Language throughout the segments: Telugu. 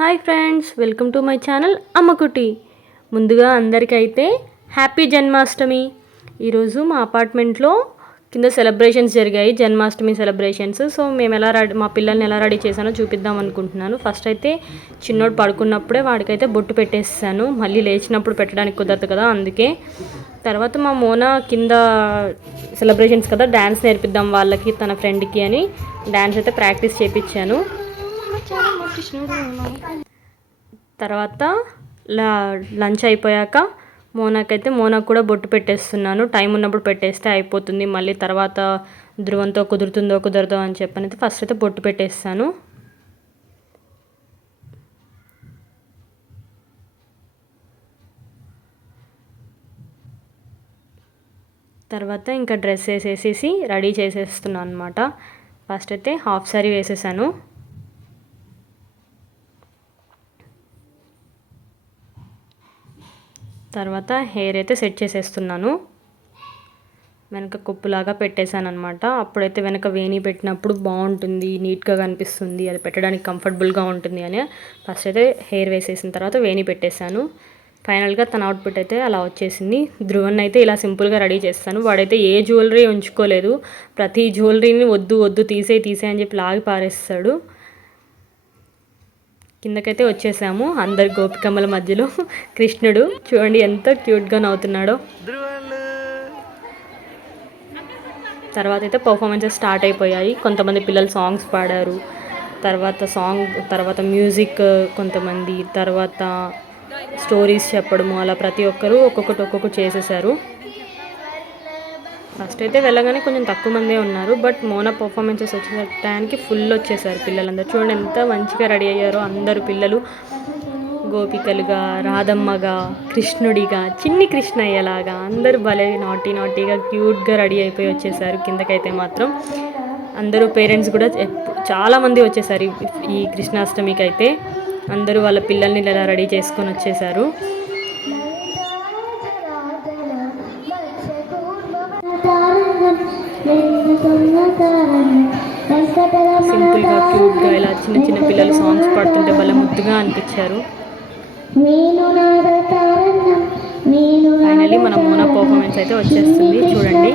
Hi friends, welcome to my channel Ammakutti. ముందుగా అందరికైతే హ్యాపీ జన్మాష్టమి. ఈరోజు మా అపార్ట్మెంట్లో కింద సెలబ్రేషన్స్ జరిగాయి, జన్మాష్టమి సెలబ్రేషన్స్. సో మేము మా పిల్లల్ని ఎలా రెడీ చేశానో చూపిద్దాం అనుకుంటున్నాను. ఫస్ట్ అయితే చిన్నోడు పడుకున్నప్పుడే వాడికైతే బొట్టు పెట్టేసాను, మళ్ళీ లేచినప్పుడు పెట్టడానికి కుదరదు కదా, అందుకే. తర్వాత మా మోనా కింద సెలబ్రేషన్స్ కదా, డ్యాన్స్ నేర్పిద్దాం వాళ్ళకి, తన ఫ్రెండ్కి అని డ్యాన్స్ అయితే ప్రాక్టీస్ చేయించాను. తర్వాత లంచ్ అయిపోయాక మోనాకు కూడా బొట్టు పెట్టేస్తున్నాను. టైం ఉన్నప్పుడు పెట్టేస్తే అయిపోతుంది, మళ్ళీ తర్వాత ధ్రువంతో కుదురుతుందో కుదరదో అని చెప్పనైతే ఫస్ట్ అయితే బొట్టు పెట్టేస్తాను. తర్వాత ఇంకా డ్రెస్ వేసేసి రెడీ చేసేస్తున్నాను అనమాట. ఫస్ట్ అయితే హాఫ్ సారీ వేసేసాను. తర్వాత హెయిర్ అయితే సెట్ చేసేస్తున్నాను. వెనక కుప్పులాగా పెట్టేశాను అనమాట. అప్పుడైతే వెనక వేణి పెట్టినప్పుడు బాగుంటుంది, నీట్గా కనిపిస్తుంది, అది పెట్టడానికి కంఫర్టబుల్గా ఉంటుంది అని ఫస్ట్ అయితే హెయిర్ వేసేసిన తర్వాత వేణి పెట్టేశాను. ఫైనల్గా తన అవుట్ఫిట్ అయితే అలా వచ్చేసింది. ధ్రువన్ అయితే ఇలా సింపుల్గా రెడీ చేస్తాను. వాడైతే ఏ జ్యువెలరీ ఉంచుకోలేదు, ప్రతి జ్యువెలరీని వద్దు తీసే అని చెప్పి లాగి పారేస్తాడు. కిందకైతే వచ్చేసాము, అందరు గోపికమ్మల మధ్యలో కృష్ణుడు చూడండి ఎంత క్యూట్గా నవ్వుతున్నాడో. తర్వాత అయితే పర్ఫార్మెన్సెస్ స్టార్ట్ అయిపోయాయి. కొంతమంది పిల్లలు సాంగ్స్ పాడారు, తర్వాత మ్యూజిక్ కొంతమంది, తర్వాత స్టోరీస్ చెప్పడము, అలా ప్రతి ఒక్కరూ ఒక్కొక్కటి చేసేసారు. ఫస్ట్ అయితే వెళ్ళగానే కొంచెం తక్కువ మందే ఉన్నారు, బట్ మోనా పర్ఫార్మెన్సెస్ వచ్చే టైంకి ఫుల్ వచ్చేసారు పిల్లలందరూ. చూడండి ఎంత మంచిగా రెడీ అయ్యారో అందరూ పిల్లలు, గోపికలుగా, రాధమ్మగా, కృష్ణుడిగా, చిన్ని కృష్ణయ్యలాగా అందరూ భలే నాటీగా క్యూట్గా రెడీ అయిపోయి వచ్చేసారు. కిందకైతే మాత్రం అందరూ పేరెంట్స్ కూడా చాలామంది వచ్చేసారు ఈ కృష్ణాష్టమికి అయితే. అందరూ వాళ్ళ పిల్లల్ని ఇలా రెడీ చేసుకొని వచ్చేసారు. సింపుల్గా క్యూట్గా ఇలా చిన్న పిల్లలు సాంగ్స్ పాడుతుంటే భలే ముద్దుగా అనిపించారు. ఫైనల్లీ మన మోనా పర్ఫార్మెన్స్ అయితే వచ్చేస్తుంది చూడండి.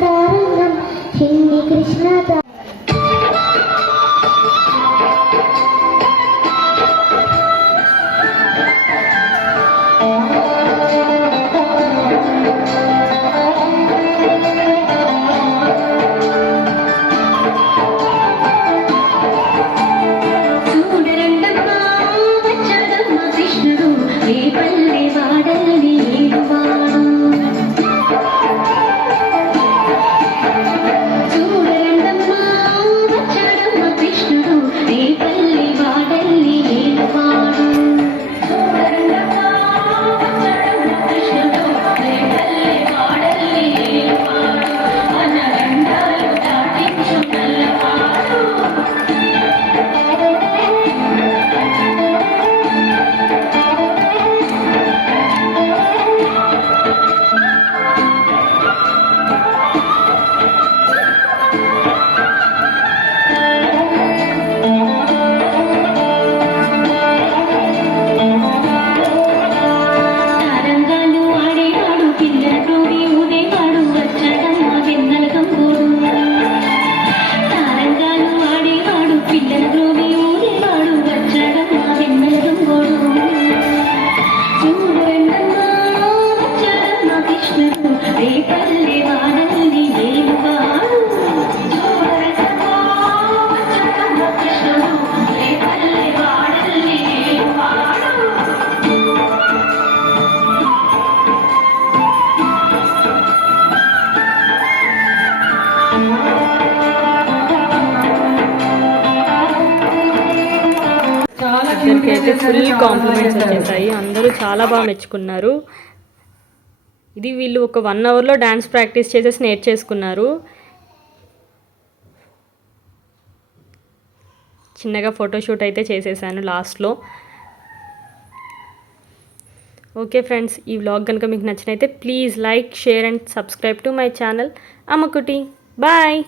ఇద్దరికి అయితే ఫుల్ కాంప్లిమెంట్స్ వచ్చేసాయి, అందరూ చాలా బాగా మెచ్చుకున్నారు. ఇది వీళ్ళు ఒక 1 అవర్లో డ్యాన్స్ ప్రాక్టీస్ చేసేసి నేర్చేసుకున్నారు. చిన్నగా ఫోటోషూట్ అయితే చేసేసాను లాస్ట్లో. ఓకే ఫ్రెండ్స్, ఈ వ్లాగ్ కనుక మీకు నచ్చినైతే please like, share and subscribe to my channel Ammakutti. Bye.